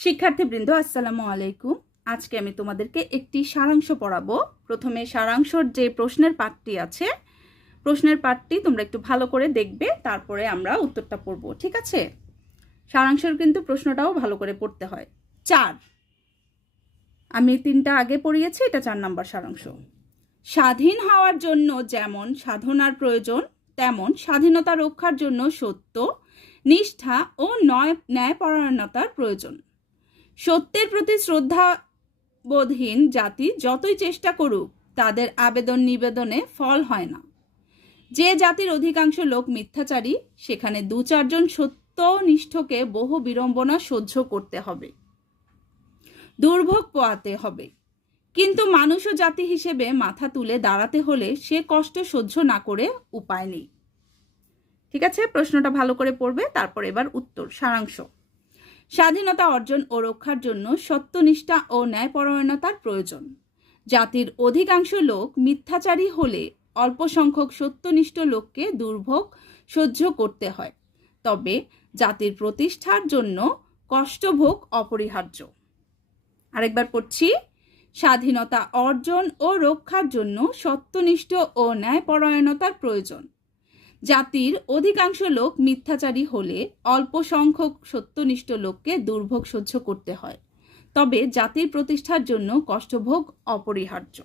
শিক্ষার্থীবৃন্দ আসসালামু আলাইকুম। আজকে আমি তোমাদেরকে একটি সারাংশ পড়াবো। প্রথমে সারাংশর যে প্রশ্নের পাঠটি আছে, প্রশ্নের পাঠটি তোমরা একটু ভালো করে দেখবে, তারপরে আমরা উত্তরটা পড়ব, ঠিক আছে? সারাংশের কিন্তু প্রশ্নটাও ভালো করে পড়তে হয়। 4, আমি 3টা আগে পড়িয়েছি, এটা 4 নম্বর সারাংশ। স্বাধীন হওয়ার জন্য যেমন সাধনার প্রয়োজন, তেমন স্বাধীনতা রক্ষার জন্য সত্য, নিষ্ঠা ও ন্যায়পরায়ণতার প্রয়োজন। সত্যের প্রতি শ্রদ্ধাবোধহীন জাতি যতই চেষ্টা করুক, তাদের আবেদন নিবেদনে ফল হয় না। যে জাতির অধিকাংশ লোক মিথ্যাচারী, সেখানে 2-4 জন সত্যনিষ্ঠকে বহু বিড়ম্বনা সহ্য করতে হবে, দুর্ভোগ পোয়াতে হবে। কিন্তু মানুষ ও জাতি হিসেবে মাথা তুলে দাঁড়াতে হলে সে কষ্ট সহ্য না করে উপায় নেই। ঠিক আছে, প্রশ্নটা ভালো করে পড়বে, তারপর এবার উত্তর। সারাংশ: স্বাধীনতা অর্জন ও রক্ষার জন্য সত্যনিষ্ঠা ও ন্যায়পরায়ণতার প্রয়োজন। জাতির অধিকাংশ লোক মিথ্যাচারী হলে অল্প সংখ্যক সত্যনিষ্ঠ লোককে দুর্ভোগ সহ্য করতে হয়। তবে জাতির প্রতিষ্ঠার জন্য কষ্টভোগ অপরিহার্য। আরেকবার পড়ছি। স্বাধীনতা অর্জন ও রক্ষার জন্য সত্যনিষ্ঠ ও ন্যায়পরায়ণতার প্রয়োজন। জাতির অধিকাংশ লোক মিথ্যাচারী হলে অল্প সংখ্যক সত্যনিষ্ঠ লোককে দুর্ভোগ সহ্য করতে হয়। তবে জাতির প্রতিষ্ঠার জন্য কষ্টভোগ অপরিহার্য।